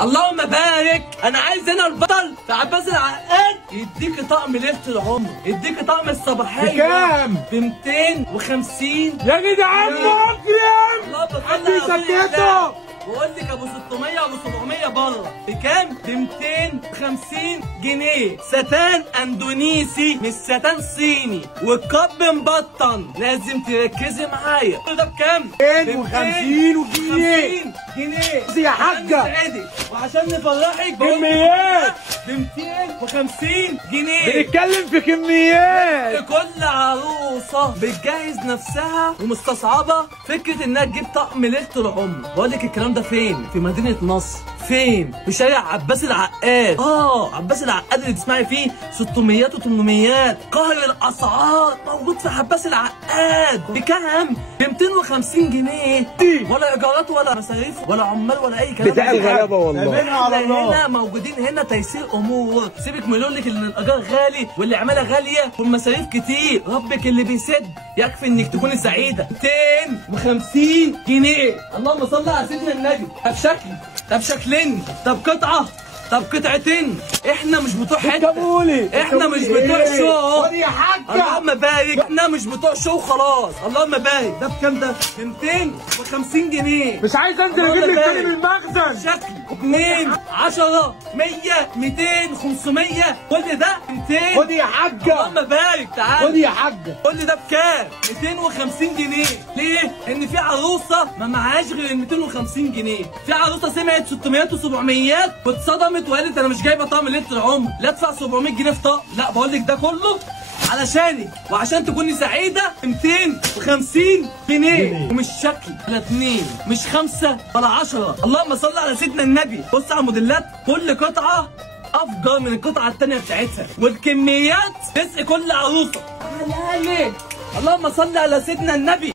اللهم بارك. انا عايز هنا البطل في عباس العقاد يديك طقم ليله العمر، يديك طقم الصباحيه بكام؟ ب 250 يا جدعان مكرم. الله حد يسكته. بقول لك ابو 600 وابو 700 بره بكام؟ ب 250 جنيه. ستان اندونيسي مش ستان صيني، والكب مبطن. لازم تركزي معايا. ده بكام؟ 250 جنيه يا حاجه. عشان نسعدك وعشان نفرحك كميات ب 250 جنيه. بنتكلم في كميات. كل عروسه بتجهز نفسها ومستصعبه فكره انها تجيب طقم ليله العمر. بقول لك الكلام ده فين؟ في مدينه نصر. فين؟ في شارع عباس العقاد. عباس العقاد اللي تسمعي فيه 600 و800. قهر الاسعار موجود في عباس العقاد. بكام؟ ب 250 جنيه. ولا ايجارات ولا مصاريف ولا عمال ولا اي كلام. بتاع الغلابه والله. احنا هنا موجودين هنا تيسير امور. سيبك من يقول لك ان الايجار غالي واللي عماله غاليه والمصاريف كتير. ربك اللي بيسد. يكفي انك تكوني سعيده. 250 جنيه. اللهم صل على سيدنا النبي. طب شكل، طب شكلين، طب قطعه، طب قطعتين. احنا مش بتوع حته، احنا مش بتوع شو. خد يا حاجه. اللهم بارك. احنا مش بتوع شو خلاص. اللهم بارك. ده بكام؟ ده ب 250 جنيه. مش عايز انزل اجيب لك تاني من المخزن. شكل 2 10 100 200 500. كل ده 200. خد يا حاجه. اللهم بارك. تعالى خد يا حاجه. قول لي ده بكام؟ 250 جنيه. ليه؟ ان في عروسه ما معهاش غير 250 جنيه. في عروسه سمعت 600 و700 واتصدمت وقالت انا مش جايبه طقم ليله العمر، لا ادفع 700 جنيه في طقم. لا، بقول لك ده كله علشانك وعشان تكوني سعيده. 250 جنيه. ومش شكل ولا 2 مش 5 ولا 10. اللهم صل على سيدنا النبي. بص على الموديلات، كل قطعه افجر من القطعه الثانيه بتاعتها، والكميات تسقي كل عروسه. تعالى. اللهم صل على سيدنا النبي.